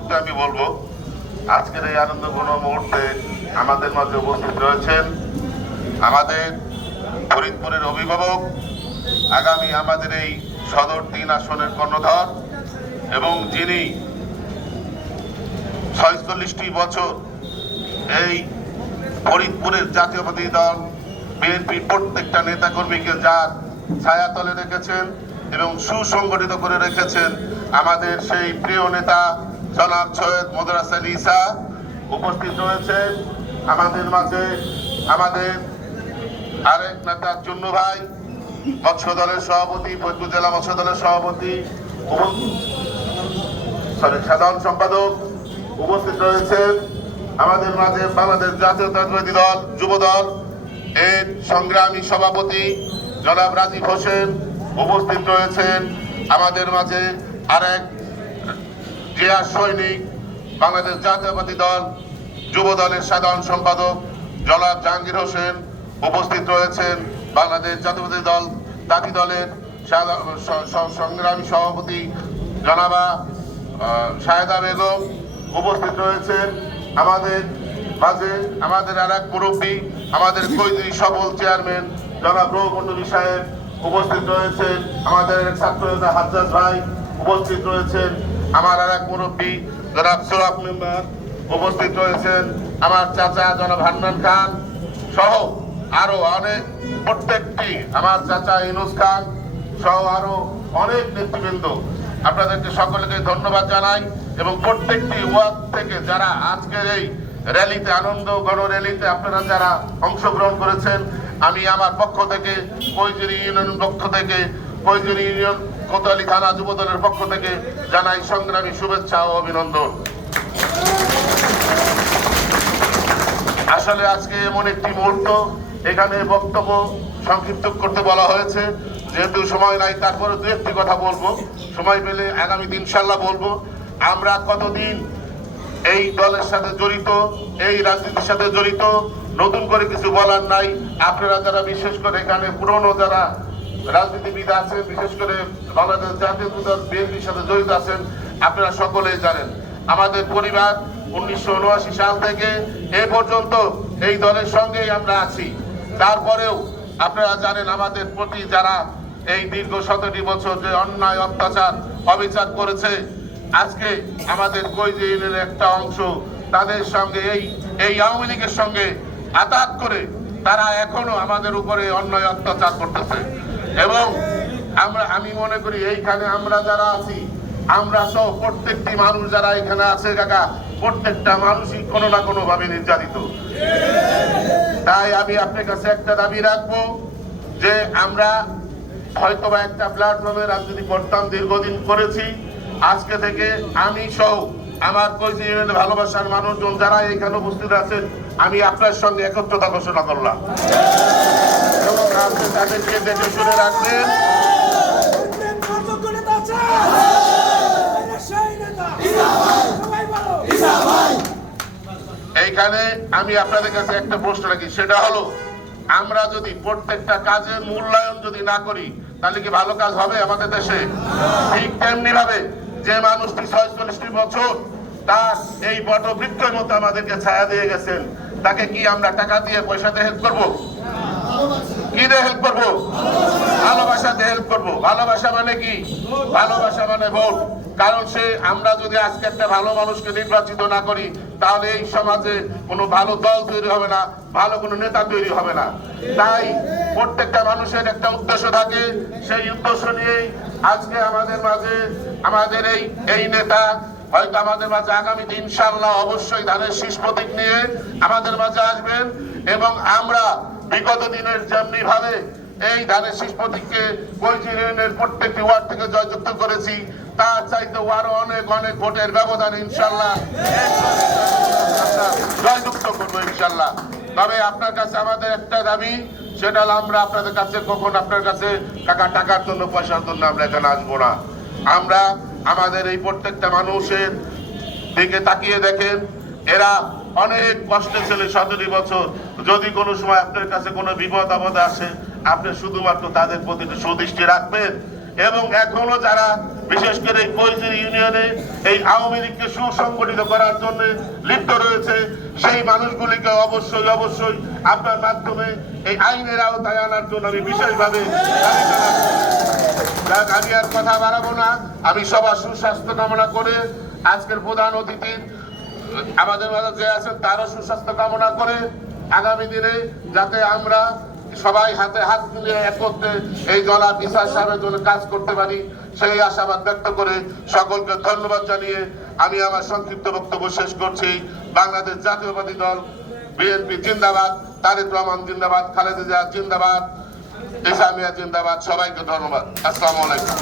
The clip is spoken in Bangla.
মুহূর্তে আমি বলবো, আজকের এই আনন্দঘন মুহূর্তে আমাদের মাঝে উপস্থিত রয়েছেন আমাদের ফরিদপুরের অভিভাবক, আগামী আমাদের এই সদর ৩ আসনের কর্ণধার এবং যিনি ৪৬টি বছর এই ফরিদপুরের জাতীয়তাবাদী দল বিএনপির প্রত্যেকটা নেতাকর্মীকে যার ছায়াতলে রেখেছেন এবং সুসংগঠিত করে রেখেছেন আমাদের সেই প্রিয় নেতা জনাব সৈয়দ মোদাররেস আলী ঈসা উপস্থিত রয়েছেন আমাদের মাঝে। আমাদের আরেক নেতা চুন্নু ভাই, মৎস্য দলের সভাপতি, ফরিদপুর জেলা মৎস্য দলের সভাপতি, সাধারণ সম্পাদক উপস্থিত রয়েছেন আমাদের মাঝে। বাংলাদেশ জাতীয়তাবাদী দল যুব দল এর সংগ্রামী সভাপতি জনাব রাজীব হোসেন উপস্থিত রয়েছেন আমাদের মাঝে। আরেক জিয়া সৈনিক, বাংলাদেশ জাতীয়তাবাদী দল যুব দলের সাধারণ সম্পাদক জনাব জাহাঙ্গীর হোসেন উপস্থিত রয়েছেন। বাংলাদেশ জাতীয়তাবাদী দল তাঁতি দলের সংগ্রামী সভাপতি জনাবা শাহেদা বেগম উপস্থিত রয়েছেন আমাদের মাঝে। আমাদের আর এক মুরব্বী, আমাদের কৈদিনী সফল চেয়ারম্যান জনাব রৌমন্ডলী সাহেব উপস্থিত রয়েছেন। আমাদের ছাত্র নেতা হাজ্জাজ ভাই উপস্থিত রয়েছেন। আমার আর এক মুরব্বী জনাব সোরাব মেম্বার উপস্থিত রয়েছেন। আমার চাচা জনাব হান্নান খান সহ আরো অনেক, প্রত্যেকটি আমার চাচা ইনুস খান সহ আরো অনেক নেতৃবৃন্দ, আপনাদেরকে সকলকে ধন্যবাদ জানাই। এবং প্রত্যেকটি ওয়ার্ড থেকে যারা আজকের এই র্যালিতে, আনন্দ গণ র্যালিতে আপনারা যারা অংশগ্রহণ করেছেন, আমি আমার পক্ষ থেকে, কৈজুরি ইউনিয়নের পক্ষ থেকে, কৈজুরি ইউনিয়ন কোতোয়ালি থানা যুব দলের পক্ষ থেকে জানাই সংগ্রামী শুভেচ্ছা ও অভিনন্দন। আসলে আজকে এমন একটি মুহূর্ত, এখানে বক্তব্য সংক্ষিপ্ত করতে বলা হয়েছে, যেহেতু সময় নাই তারপরে দু একটি কথা বলবো, সময় পেলে আগামী দিন ইনশাল্লাহ বলবো। আমরা কতদিন এই দলের সাথে জড়িত, এই রাজনীতির সাথে জড়িত, নতুন করে কিছু বলার নাই। আপনারা যারা বিশেষ করে এখানে পুরনো যারা রাজনীতিবিদ আছেন, বিশেষ করে বাংলাদেশ জাতীয়তাবাদী দল বিএনপির সাথে জড়িত আছেন, আপনারা সকলেই জানেন আমাদের পরিবার 1979 সাল থেকে এ পর্যন্ত এই দলের সঙ্গেই আমরা আছি। তারপরেও আপনারা জানেন আমাদের প্রতি যারা এই দীর্ঘ 17 বছর যে অন্যায়, অত্যাচার, অবিচার করেছে, আজকে আমাদের কৈজুরি ইউনিয়নের একটা অংশ তাদের সঙ্গে এই আওয়ামী লীগের সঙ্গে আঘাত করে তারা এখনো আমাদের উপরে অন্যায় অত্যাচার করতেছে। এবং আমি মনে করি এইখানে আমরা যারা আছি, আমরা সহ প্রত্যেকটি মানুষ যারা এখানে আছে কাকা, প্রত্যেকটা মানুষই কোনো না কোনো ভাবে নির্যাতিত। তাই আমি আপনার কাছে একটা দাবি রাখবো যে আমরা হয়তোবা একটা প্ল্যাটফর্মে রাজনীতি করতাম, দীর্ঘদিন করেছি। আজকে থেকে আমি সহ আমার কৈজুরি ইউনিয়নের ভালোবাসার মানুষজন যারা এখানে উপস্থিত আছেন, আমি আপনার সঙ্গে একত্রতা ঘোষণা করলাম এবং আপনি তাদেরকে দেখে শুনে রাখবেন। এইখানে আমি আপনাদের কাছে একটা প্রশ্ন রাখি, সেটা হলো আমরা যদি প্রত্যেকটা কাজের মূল্যায়ন যদি না করি, তাহলে কি ভালো কাজ হবে আমাদের দেশে? ঠিক তেমনি ভাবে যে মানুষটি ৪৬টি বছর তার এই বটবৃক্ষের মতো আমাদেরকে ছায়া দিয়ে গেছেন, তাকে কি আমরা টাকা দিয়ে, পয়সা দিয়ে হেল্প করবো? কি দিয়ে হেল্প করবো? ভালোবাসা দিয়ে হেল্প করবো। ভালোবাসা মানে কি? ভালোবাসা মানে ভোট। কারণ আমরা যদি আজকে একটা ভালো মানুষকে নির্বাচিত না করি, তাহলে এই সমাজে কোনো ভালো দল তৈরি হবে না, ভালো কোনো নেতা তৈরি হবে না। তাই প্রত্যেকটা মানুষের একটা উদ্দেশ্য থাকে, সেই উদ্দেশ্য নিয়েই আজকে আমাদের মাঝে আমাদের এই নেতা হয়তো আমাদের মাঝে আগামী দিন ইনশাআল্লাহ অবশ্যই ধানের শীষ প্রতীক নিয়ে আমাদের মাঝে আসবেন। এবং আমরা বিগত দিনের যেমনি ভাবে এই ধানের শীষ প্রতীককে কৈজুরি ইউনিয়নের প্রত্যেকটি ওয়ার্ড থেকে জয়যুক্ত করেছি, তার চাইতে আরো অনেক অনেক ভোটের ব্যবধান ইনশাআল্লাহ জয়যুক্ত করবো ইনশাআল্লাহ। তবে আপনার কাছে আমাদের একটা দাবি, সেটা হলো আমরা আপনাদের কাছে কখন আপনার কাছে টাকার জন্য, পয়সার জন্য আমরা এখানে আসবো না। আমরা আমাদের এই প্রত্যেকটা মানুষের দিকে তাকিয়ে দেখেন, এরা অনেক কষ্টে ছিল 17 বছর। যদি কোনো সময় আপনার কাছে কোনো বিপদ আপদ আসে, আপনি শুধুমাত্র তাদের প্রতি সুদৃষ্টি রাখবেন। এবং এখনো যারা বিশেষ করে এই কৈজুরি ইউনিয়নে এই আওয়ামী লীগকে সুসংগঠিত করার জন্য লিপ্ত রয়েছে, সেই মানুষগুলিকে অবশ্যই অবশ্যই আপনার মাধ্যমে এই আইনের আওতায় আনার জন্য আমি বিশেষভাবে দাবি জানাচ্ছি। আমি আর কথা বাড়াবো না, আমি সবার সুস্বাস্থ্য কামনা করে আজকের প্রধান অতিথি আমাদের মাঝে যে আছেন তারও সুস্বাস্থ্য কামনা করে আগামী দিনে যাতে আমরা সবাই হাতে হাত মিলিয়ে একত্রে এই জলা বিচার সাহেবের জন্য কাজ করতে পারি সেই আশাবাদ ব্যক্ত করে সকলকে ধন্যবাদ জানিয়ে আমি আমার সংক্ষিপ্ত বক্তব্য শেষ করছি। বাংলাদেশ জাতীয়তাবাদী দল বিএনপি জিন্দাবাদ, তারেক রহমান জিন্দাবাদ, খালেদা জিয়া জিন্দাবাদ, ইসলামিয়া জিন্দাবাদ। সবাইকে ধন্যবাদ। আসসালামু আলাইকুম।